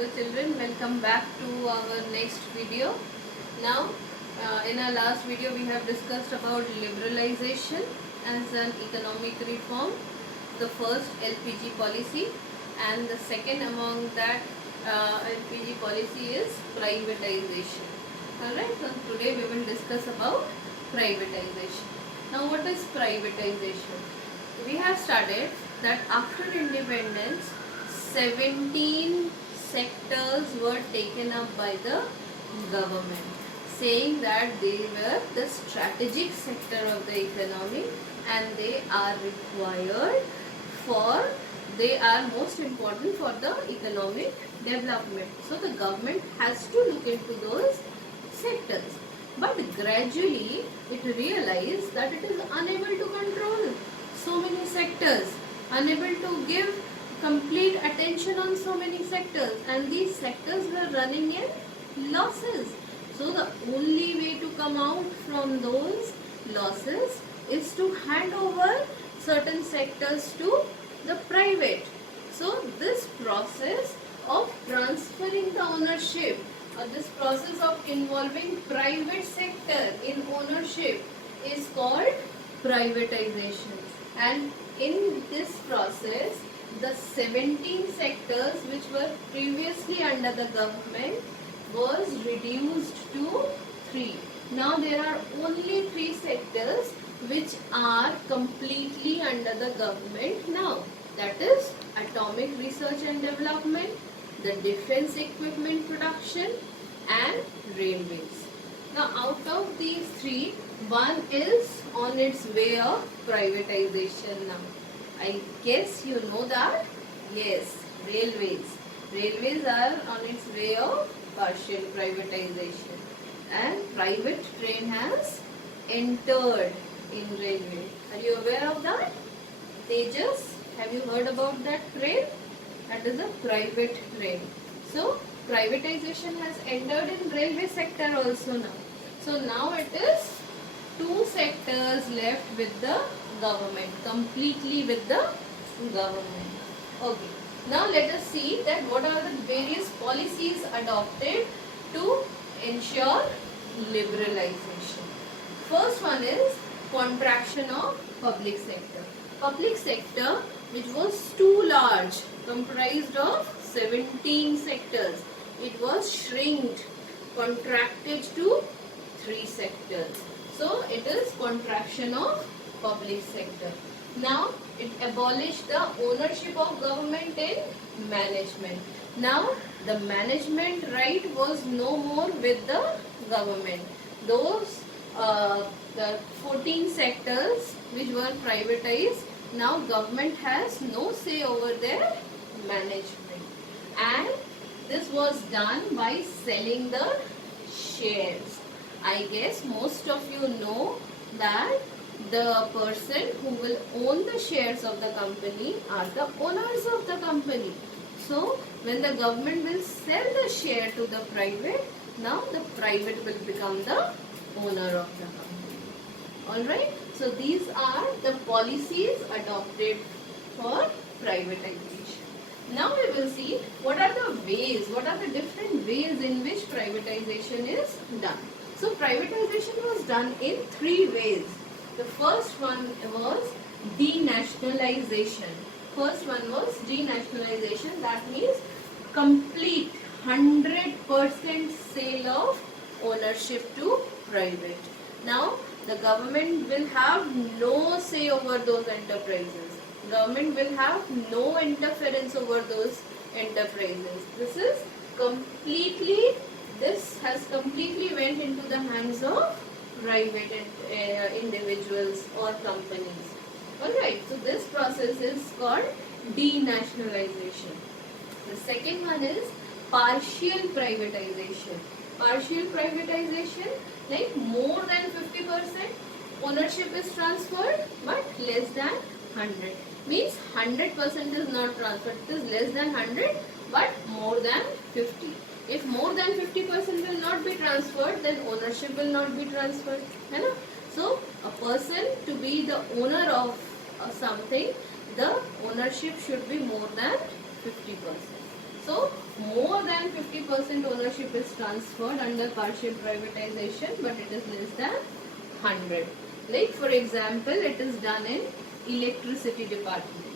Hello children, welcome back to our next video. Now in our last video we have discussed about liberalization as an economic reform, the first LPG policy, and the second among that LPG policy is privatization. Alright, so today we will discuss about privatization. Now what is privatization? We have studied that after independence 17 sectors were taken up by the government, saying that they were the strategic sector of the economy and they are required for, they are most important for the economic development. So the government has to look into those sectors. But gradually it realized that it is unable to control so many sectors, unable to give complete attention on so many sectors, and these sectors were running in losses. So the only way to come out from those losses is to hand over certain sectors to the private. So this process of transferring the ownership, or this process of involving private sector in ownership is called privatization. And in this process, the 17 sectors which were previously under the government was reduced to 3. Now there are only 3 sectors which are completely under the government now. That is atomic research and development, the defense equipment production, and railways. Now out of these 3, one is on its way of privatization now. I guess you know that. Yes, railways. Railways are on its way of partial privatization, and private train has entered in railway. Are you aware of that? Tejas, have you heard about that train? That is a private train. So privatization has entered in railway sector also now. So now it is 2 sectors left with the government, completely with the government. Okay. Now let us see that what are the various policies adopted to ensure liberalization. First one is contraction of public sector. Public sector, which was too large, comprised of 17 sectors, it was shrinked, contracted to 3 sectors. So it is contraction of public sector. Now it abolished the ownership of government in management. Now the management right was no more with the government. Those the 14 sectors which were privatized, now government has no say over their management, and this was done by selling the shares. I guess most of you know that the person who will own the shares of the company are the owners of the company. So when the government will sell the share to the private, now the private will become the owner of the company. Alright, so these are the policies adopted for privatization. Now we will see what are the ways, what are the different ways in which privatization is done. So privatization was done in 3 ways. The first one was denationalization. First one was denationalization. That means complete 100% sale of ownership to private. Now the government will have no say over those enterprises. Government will have no interference over those enterprises. This has completely went into the hands of private individuals or companies. Alright, so this process is called denationalization. The second one is partial privatization. Partial privatization, like more than 50% ownership is transferred but less than 100. Means 100% is not transferred, it is less than 100 but more than 50. If more than 50% will not be transferred, then ownership will not be transferred. So a person to be the owner of something, the ownership should be more than 50%. So more than than 50% ownership is transferred under partial privatization, but it is less than 100. Like for example, it is done in electricity department.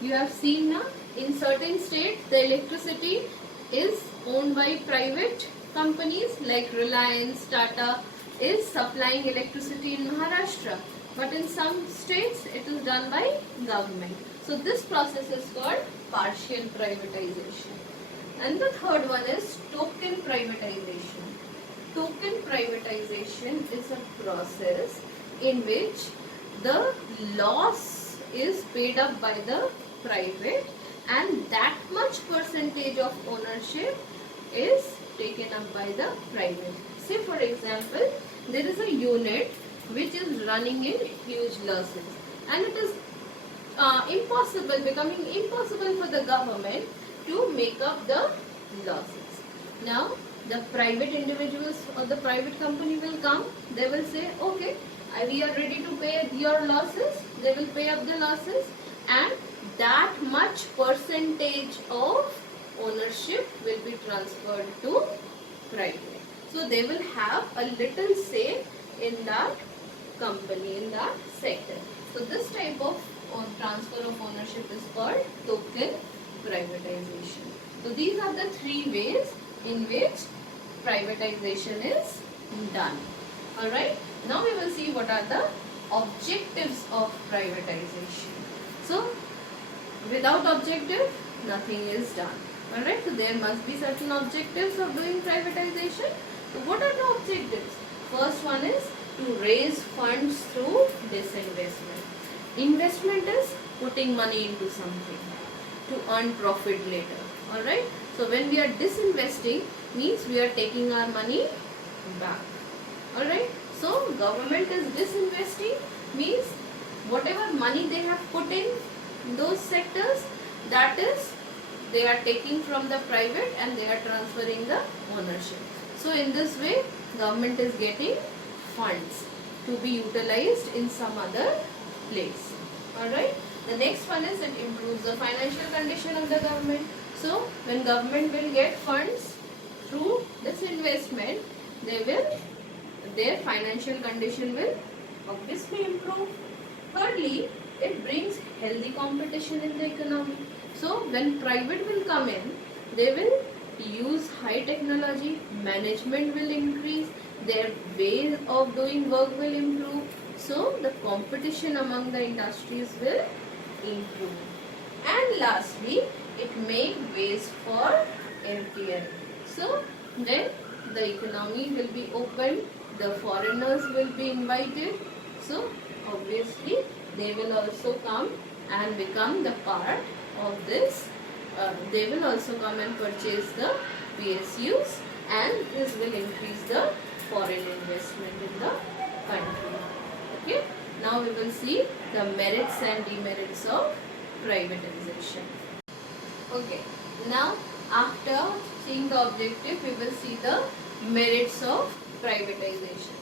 You have seen now, in certain states the electricity is owned by private companies like Reliance, Tata is supplying electricity in Maharashtra, but in some states it is done by government. So this process is called partial privatization. And the third one is token privatization. Token privatization is a process in which the loss is paid up by the private and that much percentage of ownership is taken up by the private. Say for example, there is a unit which is running in huge losses and it is becoming impossible for the government to make up the losses. Now the private individuals or the private company will come, they will say, okay, we are ready to pay your losses. They will pay up the losses and that much percentage of ownership will be transferred to private. So they will have a little say in that company, in that sector. So this type of transfer of ownership is called token privatization. So these are the three ways in which privatization is done. Alright, now we will see what are the objectives of privatization. So without objective, nothing is done. Alright, so there must be certain objectives of doing privatization. So what are the objectives? First one is to raise funds through disinvestment. Investment is putting money into something to earn profit later. Alright, so when we are disinvesting, means we are taking our money back. Alright, so government is disinvesting, means whatever money they have put in those sectors, that is they are taking from the private and they are transferring the ownership. So in this way government is getting funds to be utilized in some other place. Alright, the next one is it improves the financial condition of the government. So when government will get funds through this investment, their financial condition will obviously improve. Thirdly, it brings healthy competition in the economy. So when private will come in, they will use high technology, management will increase, their way of doing work will improve. So the competition among the industries will improve. And lastly, it makes ways for FDI. So then the economy will be open, the foreigners will be invited. So obviously they will also come and become the part of this. They will also come and purchase the PSUs and this will increase the foreign investment in the country. Okay. Now we will see the merits and demerits of privatization. Okay. Now after seeing the objective, we will see the merits of privatization.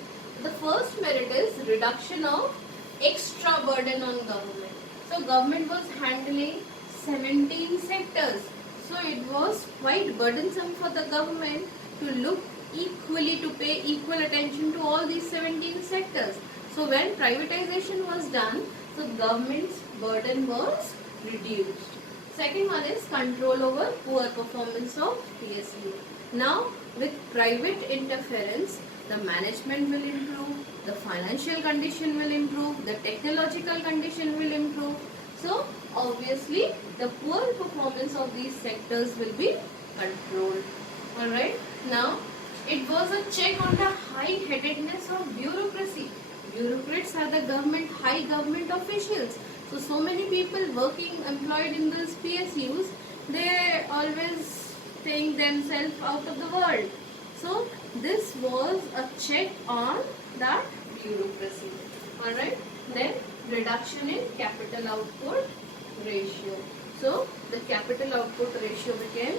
The first merit is reduction of extra burden on government. So government was handling 17 sectors. So it was quite burdensome for the government to look equally, to pay equal attention to all these 17 sectors. So when privatization was done, so government's burden was reduced. Second one is control over poor performance of PSU. Now with private interference, the management will improve, the financial condition will improve, the technological condition will improve. So obviously the poor performance of these sectors will be controlled. Alright. Now it was a check on the high-headedness of bureaucracy. Bureaucrats are the high government officials. So many people working, employed in these PSUs, they always think themselves out of the world. So this was a check on that bureaucracy. Alright. Then reduction in capital output ratio. So the capital output ratio became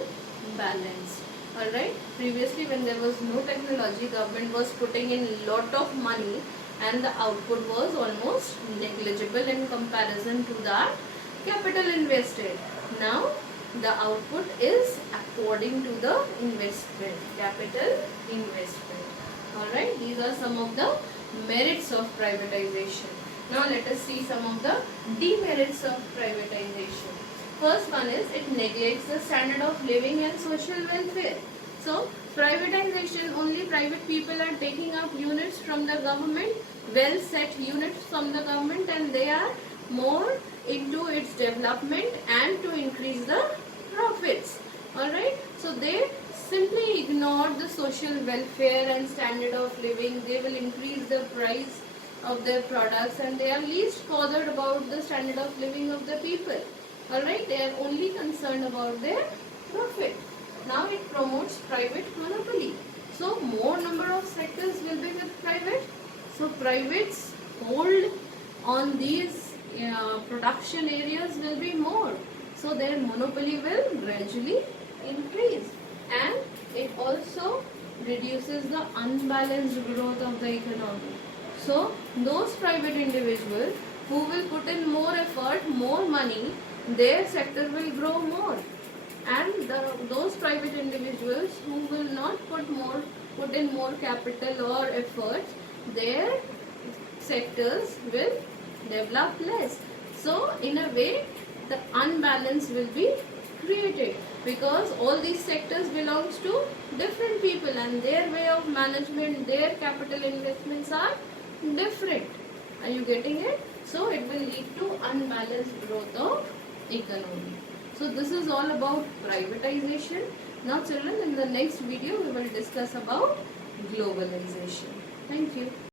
balanced. Alright. Previously when there was no technology, government was putting in lot of money and the output was almost negligible in comparison to that capital invested. Now the output is according to the investment, capital investment. Alright, these are some of the merits of privatization. Now let us see some of the demerits of privatization. First one is it neglects the standard of living and social welfare. So privatization, only private people are taking up units from the government, well set units from the government, and they are more into its development and to increase the profits. Alright, so they simply ignore the social welfare and standard of living. They will increase the price of their products and they are least bothered about the standard of living of the people. Alright, they are only concerned about their profit. Now it promotes private monopoly. So more number of sectors will be with private. So privates hold on these production areas will be more. So their monopoly will gradually increase, and it also reduces the unbalanced growth of the economy. So those private individuals who will put in more effort, more money, their sector will grow more, and those private individuals who will not put in more capital or efforts, their sectors will develop less. So in a way the unbalance will be created because all these sectors belongs to different people and their way of management, their capital investments are different. Are you getting it? So it will lead to unbalanced growth of economy. So this is all about privatization. Now children, in the next video we will discuss about globalization. Thank you.